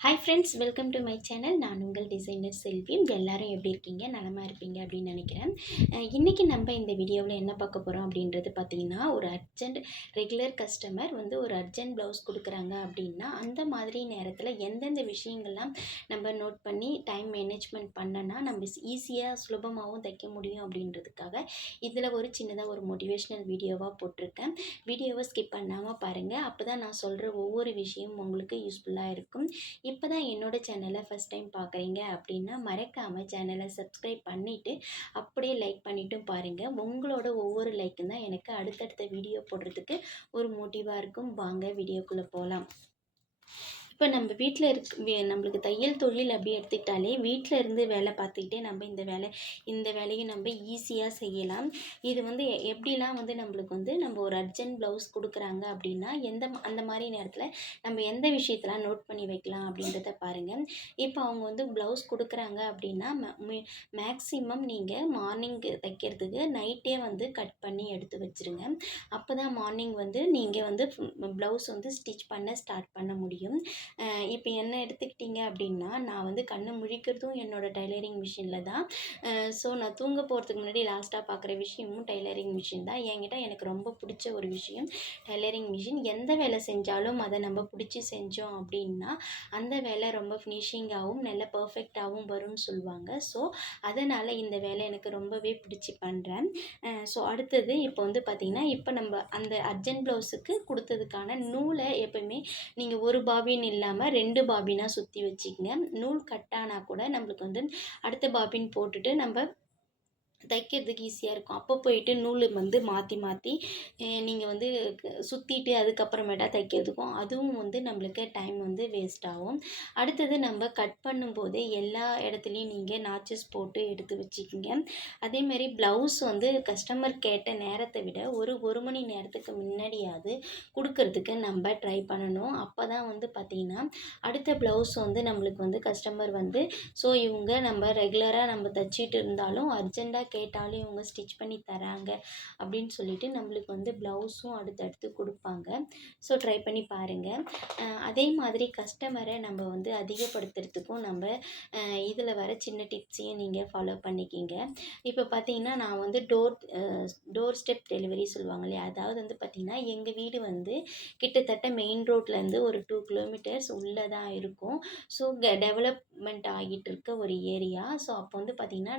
Hi friends, welcome to my channel. நான் உங்கள் designer செல்வி. எல்லாரும் எப்படி இருக்கீங்க? நலமாக இருப்பீங்க அப்படின்னு நினைக்கிறேன். இன்றைக்கி நம்ம இந்த வீடியோவில் என்ன பார்க்க போகிறோம் அப்படின்றது பார்த்திங்கன்னா, ஒரு அர்ஜென்ட் ரெகுலர் கஸ்டமர் வந்து ஒரு அர்ஜென்ட் ப்ளவுஸ் கொடுக்குறாங்க அப்படின்னா, அந்த மாதிரி நேரத்தில் எந்தெந்த விஷயங்கள்லாம் நம்ம நோட் பண்ணி டைம் மேனேஜ்மெண்ட் பண்ணனா நம்ம ஈஸியாக சுலபமாகவும் தைக்க முடியும் அப்படின்றதுக்காக இதில் ஒரு சின்னதாக ஒரு மோட்டிவேஷ்னல் வீடியோவாக போட்டிருக்கேன். வீடியோவை ஸ்கிப் பண்ணாமல் பாருங்கள். அப்போ தான் நான் சொல்கிற ஒவ்வொரு விஷயமும் உங்களுக்கு யூஸ்ஃபுல்லாக இருக்கும். இப்போ தான் என்னோட சேனலை ஃபஸ்ட் டைம் பார்க்குறீங்க அப்படின்னா மறக்காமல் சேனலை சப்ஸ்கிரைப் பண்ணிவிட்டு அப்படியே லைக் பண்ணிவிட்டும் பாருங்கள். உங்களோட ஒவ்வொரு லைக்கும் தான் எனக்கு அடுத்தடுத்த வீடியோ போடுறதுக்கு ஒரு மோட்டிவாக இருக்கும். வாங்க வீடியோக்குள்ளே போகலாம். இப்போ நம்ம வீட்டில் நம்மளுக்கு தையல் தொழில் அப்படி எடுத்துக்கிட்டாலே வீட்டில் இருந்து வேலை பார்த்துக்கிட்டே நம்ம இந்த வேலையும் நம்ம ஈஸியாக செய்யலாம். இது வந்து எப்படிலாம் வந்து நம்மளுக்கு வந்து நம்ம ஒரு அர்ஜென்ட் ப்ளவுஸ் கொடுக்குறாங்க அப்படின்னா அந்த மாதிரி நேரத்தில் நம்ம எந்த விஷயத்தெல்லாம் நோட் பண்ணி வைக்கலாம் அப்படின்றத பாருங்கள். இப்போ அவங்க வந்து ப்ளவுஸ் கொடுக்குறாங்க அப்படின்னா மேக்ஸிமம் நீங்கள் மார்னிங் தைக்கிறதுக்கு நைட்டே வந்து கட் பண்ணி எடுத்து வச்சுருங்க. அப்போ தான் மார்னிங் வந்து நீங்கள் வந்து ப்ளவுஸ் வந்து ஸ்டிச் பண்ண ஸ்டார்ட் பண்ண முடியும். இப்போ என்ன எடுத்துக்கிட்டிங்க அப்படின்னா, நான் வந்து கண்ணை முழிக்கிறதும் என்னோடய டைலரிங் மிஷினில் தான். ஸோ நான் தூங்க போகிறதுக்கு முன்னாடி லாஸ்ட்டாக பார்க்குற விஷயமும் டைலரிங் மிஷின் தான். என்கிட்ட எனக்கு ரொம்ப பிடிச்ச ஒரு விஷயம் டைலரிங் மிஷின். எந்த வேலை செஞ்சாலும் அதை நம்ம பிடிச்சி செஞ்சோம் அப்படின்னா அந்த வேலை ரொம்ப ஃபினிஷிங்காகவும் நல்ல பர்ஃபெக்டாகவும் வரும்னு சொல்லுவாங்க. ஸோ அதனால் இந்த வேலை எனக்கு ரொம்பவே பிடிச்சி பண்ணுறேன். ஸோ அடுத்தது இப்போ வந்து பார்த்திங்கன்னா, இப்போ நம்ம அந்த அர்ஜென்ட் ப்ளவுஸுக்கு கொடுத்ததுக்கான நூலை எப்போயுமே நீங்கள் ஒரு பாபின் இல்லாமல் 2 பாபினாக சுற்றி வச்சுக்கங்க. நூல் கட்டானா கூட நம்மளுக்கு வந்து அடுத்த பாபின் போட்டுட்டு நம்ம தைக்கிறதுக்கு ஈஸியாக இருக்கும். அப்போ போயிட்டு நூல் வந்து மாற்றி நீங்கள் வந்து சுற்றிட்டு அதுக்கப்புறமேட்டா தைக்கிறதுக்கும் அதுவும் வந்து நம்மளுக்கு டைம் வந்து வேஸ்ட் ஆகும். அடுத்தது நம்ம கட் பண்ணும்போது எல்லா இடத்துலையும் நீங்கள் நாச்சஸ் போட்டு எடுத்து வச்சுக்கிங்க. அதேமாரி ப்ளவுஸ் வந்து கஸ்டமர் கேட்ட நேரத்தை விட ஒரு மணி நேரத்துக்கு முன்னாடியாவது கொடுக்கறதுக்கு நம்ம ட்ரை பண்ணணும். அப்போ தான் வந்து பார்த்திங்கன்னா அடுத்த ப்ளவுஸ் வந்து நம்மளுக்கு வந்து கஸ்டமர் வந்து ஸோ இவங்க நம்ம ரெகுலராக நம்ம தைச்சிட்டு இருந்தாலும் அர்ஜெண்ட்டாக கேட்டாலும் இவங்க ஸ்டிச் பண்ணி தராங்க அப்படின்னு சொல்லிட்டு நம்மளுக்கு வந்து ப்ளவுஸும் அடுத்தடுத்து கொடுப்பாங்க. ஸோ ட்ரை பண்ணி பாருங்கள். அதே மாதிரி கஸ்டமரை நம்ம வந்து அதிகப்படுத்துறதுக்கும் நம்ம இதில் வர சின்ன டிப்ஸையும் நீங்கள் ஃபாலோ பண்ணிக்கிங்க. இப்போ பார்த்தீங்கன்னா நான் வந்து டோர் ஸ்டெப் டெலிவரி சொல்லுவாங்க இல்லையா, அதாவது வந்து பார்த்திங்கன்னா எங்கள் வீடு வந்து கிட்டத்தட்ட மெயின் ரோட்லேருந்து ஒரு 2 கிலோமீட்டர்ஸ் உள்ளே தான் இருக்கும். ஸோ டெவலப்மெண்ட் ஆகிட்டு இருக்க ஒரு ஏரியா. ஸோ அப்போ வந்து பார்த்திங்கன்னா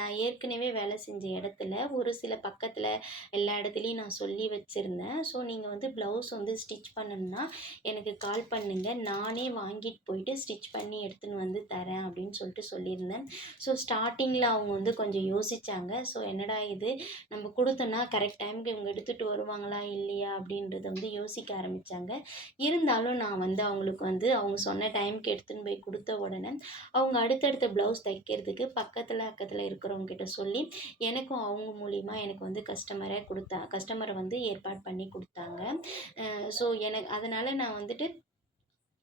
நான் ஏற்கனவே வேலை செஞ்ச இடத்துல ஒரு சில பக்கத்தில் எல்லா இடத்துலையும் நான் சொல்லி வச்சுருந்தேன். ஸோ நீங்கள் வந்து ப்ளவுஸ் வந்து ஸ்டிச் பண்ணணும்னா எனக்கு கால் பண்ணுங்கள், நானே வாங்கிட்டு போயிட்டு ஸ்டிச் பண்ணி எடுத்துன்னு வந்து தரேன் அப்படின்னு சொல்லிட்டு சொல்லியிருந்தேன். ஸோ ஸ்டார்டிங்கில் அவங்க வந்து கொஞ்சம் யோசித்தாங்க. ஸோ என்னடா இது நம்ம கொடுத்தோன்னா கரெக்ட் டைமுக்கு இவங்க எடுத்துகிட்டு வருவாங்களா இல்லையா அப்படின்றத வந்து யோசிக்க ஆரம்பித்தாங்க. இருந்தாலும் நான் வந்து அவங்களுக்கு வந்து அவங்க சொன்ன டைமுக்கு எடுத்துன்னு போய் கொடுத்த உடனே அவங்க அடுத்தடுத்த ப்ளவுஸ் தைக்கிறதுக்கு பக்கத்தில் இருக்கிறவங்க கிட்ட சொல்லி எனக்கும் அவங்க மூலிமா எனக்கு வந்து கஸ்டமரை வந்து ஏற்பாடு பண்ணி கொடுத்தாங்க. ஸோ அதனால் நான் வந்துட்டு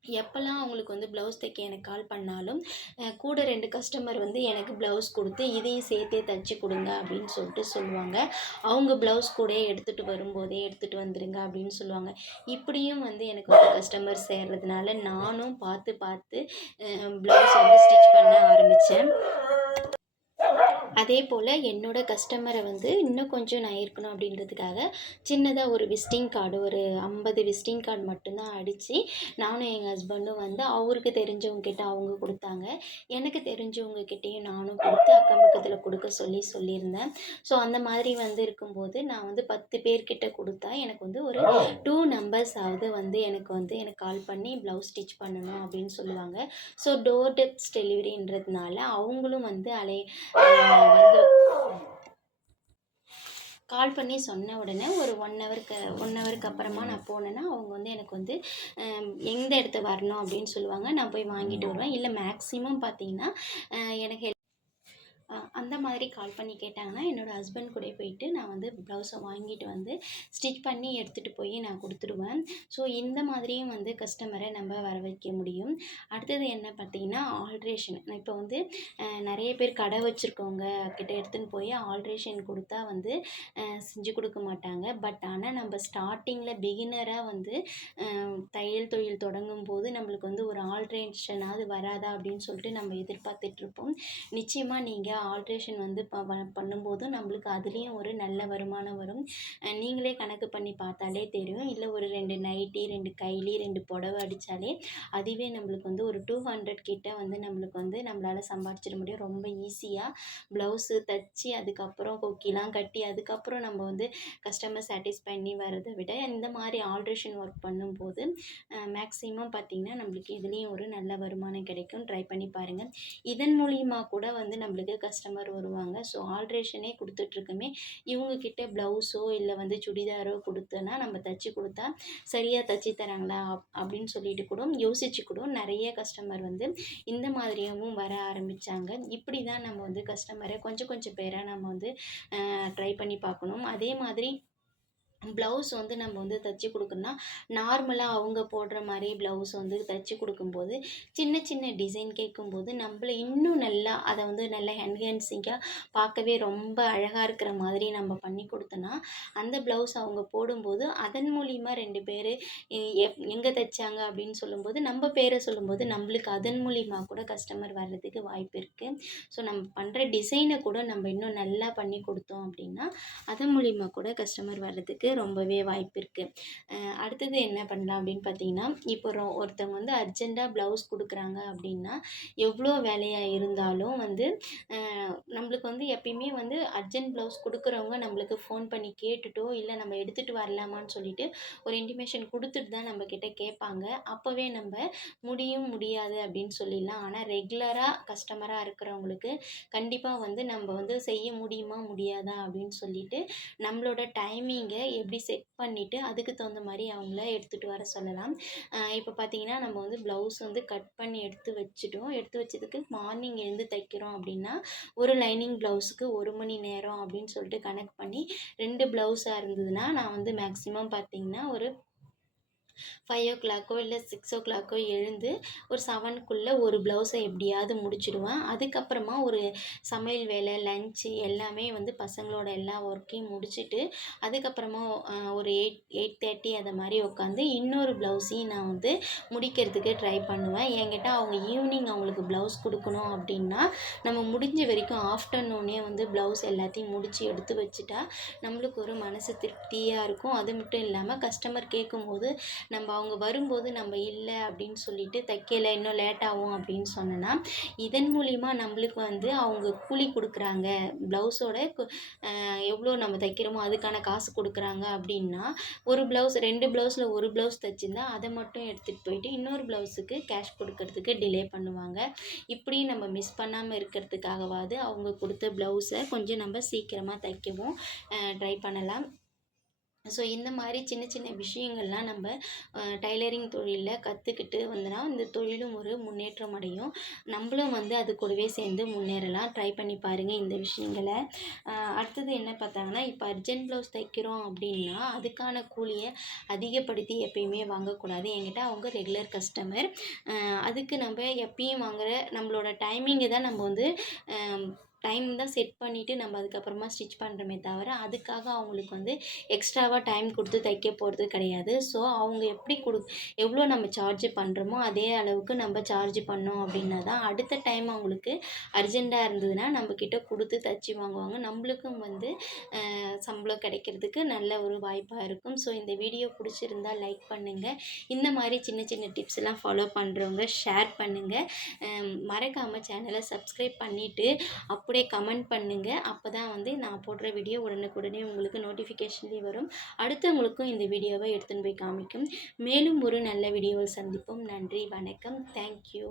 எப்போல்லாம் அவங்களுக்கு வந்து ப்ளவுஸ் தைக்க எனக்கு கால் பண்ணாலும் கூட 2 கஸ்டமர் வந்து எனக்கு ப்ளவுஸ் கொடுத்து இதையும் சேர்த்தே தைச்சி கொடுங்க அப்படின்னு சொல்லிட்டு சொல்லுவாங்க. அவங்க ப்ளவுஸ் கூட எடுத்துகிட்டு வந்துடுங்க அப்படின்னு சொல்லுவாங்க. இப்படியும் வந்து எனக்கு வந்து கஸ்டமர் சேர்றதுனால நானும் பார்த்து ப்ளவுஸ் வந்து ஸ்டிச் பண்ண ஆரம்பித்தேன். அதே போல் என்னோடய கஸ்டமரை வந்து இன்னும் கொஞ்சம் நான் இருக்கணும் அப்படின்றதுக்காக சின்னதாக ஒரு விசிட்டிங் கார்டு ஒரு 50 விசிட்டிங் கார்டு மட்டும்தான் அடித்து நானும் எங்கள் ஹஸ்பண்டும் வந்து அவருக்கு தெரிஞ்சவங்கக்கிட்ட அவங்க கொடுத்தாங்க. எனக்கு தெரிஞ்சவங்கக்கிட்டேயும் நானும் கொடுத்து அக்கம் பக்கத்தில் கொடுக்க சொல்லியிருந்தேன். ஸோ அந்த மாதிரி வந்து இருக்கும்போது நான் வந்து 10 பேர்கிட்ட கொடுத்தா எனக்கு வந்து ஒரு 2 நம்பர்ஸாவது வந்து எனக்கு கால் பண்ணி ப்ளவுஸ் ஸ்டிச் பண்ணணும் அப்படின்னு சொல்லுவாங்க. ஸோ டோர் டெப்ஸ் டெலிவரின்றதுனால அவங்களும் வந்து வந்து கால் பண்ணி சொன்ன உடனே ஒரு 1 ஹவருக்கு அப்புறமா நான் போனேன்னா அவங்க வந்து எனக்கு வந்து எந்த இடத்துக்கு வரணும் அப்படின்னு சொல்லுவாங்க. நான் போய் வாங்கிட்டு வருவேன். இல்லை மேக்ஸிமம் பார்த்திங்கன்னா எனக்கு அந்த மாதிரி கால் பண்ணி கேட்டாங்கன்னா, என்னோடய ஹஸ்பண்ட் கூடயே போயிட்டு நான் வந்து ப்ளவுஸை வாங்கிட்டு வந்து ஸ்டிச் பண்ணி எடுத்துகிட்டு போய் நான் கொடுத்துருவேன். ஸோ இந்த மாதிரியும் வந்து கஸ்டமரை நம்ம வர வைக்க முடியும். அடுத்தது என்ன பார்த்தீங்கன்னா, ஆல்ட்ரேஷன். இப்போ வந்து நிறைய பேர் கடை வச்சுருக்கவங்க கிட்ட எடுத்துன்னு போய் ஆல்ட்ரேஷன் கொடுத்தா வந்து செஞ்சு கொடுக்க மாட்டாங்க. பட் ஆனால் நம்ம ஸ்டார்டிங்கில் பிகினராக வந்து தையல் தொழில் தொடங்கும்போது நம்மளுக்கு வந்து ஒரு ஆல்ட்ரேஷனாவது வராதா அப்படின்னு சொல்லிட்டு நம்ம எதிர்பார்த்துட்ருப்போம். நிச்சயமாக நீங்கள் ஆல்ட்ரேஷன் வந்து பண்ணும்போது நம்மளுக்கு அதுலேயும் ஒரு நல்ல வருமானம் வரும். நீங்களே கணக்கு பண்ணி பார்த்தாலே தெரியும். இல்லை ஒரு 2 நைட்டி, 2 கைலி, 2 புடவை அடித்தாலே அதுவே நம்மளுக்கு வந்து ஒரு 200 கிட்ட வந்து நம்மளுக்கு வந்து நம்மளால் சம்பாதிச்சிட முடியும். ரொம்ப ஈஸியாக ப்ளவுஸு தச்சு அதுக்கப்புறம் கொக்கிலாம் கட்டி அதுக்கப்புறம் நம்ம வந்து கஸ்டமர் சாட்டிஸ்ஃபை பண்ணி வரதை விட இந்த மாதிரி ஆல்ட்ரேஷன் ஒர்க் பண்ணும்போது மேக்ஸிமம் பார்த்திங்கன்னா நம்மளுக்கு இதுலேயும் ஒரு நல்ல வருமானம் கிடைக்கும். ட்ரை பண்ணி பாருங்கள். இதன் மூலிமா கூட வந்து நம்மளுக்கு கஸ்டமர் வருவாங்க. ஸோ ஆல்ட்ரேஷனே கொடுத்துட்ருக்கோமே, இவங்கக்கிட்ட ப்ளவுஸோ இல்லை வந்து சுடிதாரோ கொடுத்தோன்னா நம்ம தச்சு கொடுத்தா சரியாக தச்சு தராங்களா அப்படின்னு சொல்லிட்டு கூட யோசிச்சு கூட நிறைய கஸ்டமர் வந்து இந்த மாதிரியாகவும் வர ஆரம்பித்தாங்க. இப்படி தான் நம்ம வந்து கஸ்டமரை கொஞ்சம் கொஞ்சம் பேராக நம்ம வந்து ட்ரை பண்ணி பார்க்கணும். அதே மாதிரி ப்ளவுஸ் வந்து நம்ம வந்து தச்சு கொடுக்கணும்னா நார்மலாக அவங்க போடுற மாதிரி ப்ளவுஸ் வந்து தச்சு கொடுக்கும்போது சின்ன சின்ன டிசைன் கேட்கும்போது நம்மள இன்னும் நல்லா அதை வந்து நல்லா என்ஹான்சிங்காக பார்க்கவே ரொம்ப அழகாக இருக்கிற மாதிரி நம்ம பண்ணி கொடுத்தோன்னா அந்த ப்ளவுஸ் அவங்க போடும்போது அதன் மூலிமா 2 பேர் எங்கே தைச்சாங்க அப்படின்னு சொல்லும்போது நம்ம பேரை சொல்லும்போது நம்மளுக்கு அதன் மூலிமா கூட கஸ்டமர் வர்றதுக்கு வாய்ப்பு இருக்குது. ஸோ நம்ம பண்ணுற டிசைனை கூட நம்ம இன்னும் நல்லா பண்ணி கொடுத்தோம் அப்படின்னா அதன் மூலிமா கூட கஸ்டமர் வர்றதுக்கு ரொம்பவே வாய்ப்பு இருக்குது. அடுத்தது என்ன பண்ணலாம் அப்படின்னு பார்த்தீங்கன்னா, இப்போ ஒருத்தவங்க வந்து அர்ஜெண்ட்டாக ப்ளவுஸ் கொடுக்குறாங்க அப்படின்னா எவ்வளோ வேலையாக இருந்தாலும் வந்து நம்மளுக்கு வந்து எப்பயுமே வந்து அர்ஜென்ட் ப்ளவுஸ் கொடுக்குறவங்க நம்மளுக்கு ஃபோன் பண்ணி கேட்டுட்டோ இல்லை நம்ம எடுத்துகிட்டு வரலாமான்னு சொல்லிட்டு ஒரு இன்டிமேஷன் கொடுத்துட்டு தான் நம்மக்கிட்ட கேட்பாங்க. அப்போவே நம்ம முடியாது அப்படின்னு சொல்லிடலாம். ஆனால் ரெகுலராக கஸ்டமராக இருக்கிறவங்களுக்கு கண்டிப்பாக வந்து நம்ம வந்து செய்ய முடியுமா முடியாதா அப்படின்னு சொல்லிட்டு நம்மளோட டைமிங்கை எப்படி செட் பண்ணிவிட்டு அதுக்கு தகுந்த மாதிரி அவங்கள எடுத்துகிட்டு வர சொல்லலாம். இப்போ பார்த்திங்கன்னா நம்ம வந்து ப்ளவுஸ் வந்து கட் பண்ணி எடுத்து வச்சுட்டோம். எடுத்து வச்சதுக்கு மார்னிங் எழுந்து தைக்கிறோம் அப்படின்னா ஒரு லைனிங் ப்ளவுஸுக்கு 1 மணி நேரம் அப்படின்னு சொல்லிட்டு கணக்கு பண்ணி 2 ப்ளவுஸாக இருந்ததுன்னா நான் வந்து மேக்ஸிமம் பார்த்திங்கன்னா ஒரு 5 இல்லை 6 எழுந்து ஒரு 7க்குள்ளே ஒரு ப்ளவுஸை எப்படியாவது முடிச்சிடுவேன். அதுக்கப்புறமா ஒரு சமையல் வேலை, லஞ்சு எல்லாமே வந்து பசங்களோட எல்லா ஒர்க்கையும் முடிச்சுட்டு அதுக்கப்புறமா ஒரு 8:30 அதை மாதிரி உட்காந்து இன்னொரு ப்ளவுஸையும் நான் வந்து முடிக்கிறதுக்கு ட்ரை பண்ணுவேன். என்கிட்ட அவங்க ஈவினிங் அவங்களுக்கு ப்ளவுஸ் கொடுக்கணும் அப்படின்னா நம்ம முடிஞ்ச வரைக்கும் ஆஃப்டர்நூனே வந்து ப்ளவுஸ் எல்லாத்தையும் முடித்து எடுத்து வச்சுட்டா நம்மளுக்கு ஒரு மனசு திருப்தியாக இருக்கும். அது மட்டும் இல்லாமல் கஸ்டமர் கேட்கும்போது நம்ம அவங்க வரும்போது நம்ம இல்லை அப்படின்னு சொல்லிட்டு தைக்கலை இன்னும் லேட் ஆகும் அப்படின்னு சொன்னோன்னா இதன் மூலிமா நம்மளுக்கு வந்து அவங்க கூலி கொடுக்குறாங்க, ப்ளவுஸோட எவ்வளோ நம்ம தைக்கிறோமோ அதுக்கான காசு கொடுக்குறாங்க அப்படின்னா ஒரு ப்ளவுஸ் 2 ப்ளவுஸில் ஒரு ப்ளவுஸ் தைச்சிருந்தா அதை மட்டும் எடுத்துகிட்டு போயிட்டு இன்னொரு ப்ளவுஸுக்கு கேஷ் கொடுக்கறதுக்கு டிலே பண்ணுவாங்க. இப்படி நம்ம மிஸ் பண்ணாமல் இருக்கிறதுக்காகவாது அவங்க கொடுத்த ப்ளவுஸை கொஞ்சம் நம்ம சீக்கிரமாக தைக்கவும் ட்ரை பண்ணலாம். ஸோ இந்த மாதிரி சின்ன சின்ன விஷயங்கள்லாம் நம்ம டைலரிங் தொழிலில் கற்றுக்கிட்டு வந்தோன்னா இந்த தொழிலும் ஒரு முன்னேற்றம் அடையும். நம்மளும் வந்து அது கூடவே சேர்ந்து முன்னேறலாம். ட்ரை பண்ணி பாருங்கள் இந்த விஷயங்களை. அடுத்தது என்ன பார்த்தாங்கன்னா, இப்போ அர்ஜென்ட் ப்ளவுஸ் தைக்கிறோம் அப்படின்னா அதுக்கான கூலியை அதிகப்படுத்தி எப்பயுமே வாங்கக்கூடாது. என்கிட்ட அவங்க ரெகுலர் கஸ்டமர். அதுக்கு நம்ம எப்பயும் வாங்குகிற நம்மளோட டைமிங்கை தான் நம்ம வந்து டைம் தான் செட் பண்ணிவிட்டு நம்ம அதுக்கப்புறமா ஸ்டிச் பண்ணுறோமே தவிர அதுக்காக அவங்களுக்கு வந்து எக்ஸ்ட்ராவாக டைம் கொடுத்து தைக்க போகிறது கிடையாது. ஸோ அவங்க எப்படி எவ்வளோ நம்ம சார்ஜ் பண்ணுறோமோ அதே அளவுக்கு நம்ம சார்ஜ் பண்ணோம் அப்படின்னா தான் அடுத்த டைம் அவங்களுக்கு அர்ஜெண்ட்டாக இருந்ததுன்னா நம்மக்கிட்ட கொடுத்து தைச்சி வாங்குவாங்க. நம்மளுக்கும் வந்து சம்பளம் கிடைக்கிறதுக்கு நல்ல ஒரு வாய்ப்பாக இருக்கும். ஸோ இந்த வீடியோ பிடிச்சிருந்தால் லைக் பண்ணுங்கள். இந்த மாதிரி சின்ன சின்ன டிப்ஸ் எல்லாம் ஃபாலோ பண்ணுறவங்க ஷேர் பண்ணுங்கள். மறக்காமல் சேனலை சப்ஸ்கிரைப் பண்ணிவிட்டு அப்படியே கமெண்ட் பண்ணுங்கள். அப்போ தான் வந்து நான் போடுற வீடியோ உடனுக்குடனே உங்களுக்கு நோட்டிஃபிகேஷன்லேயே வரும். அடுத்தவங்களுக்கும் இந்த வீடியோவை எடுத்துன்னு போய் காமிக்கும். மேலும் ஒரு நல்ல வீடியோவில் சந்திப்போம். நன்றி, வணக்கம். தேங்க்யூ.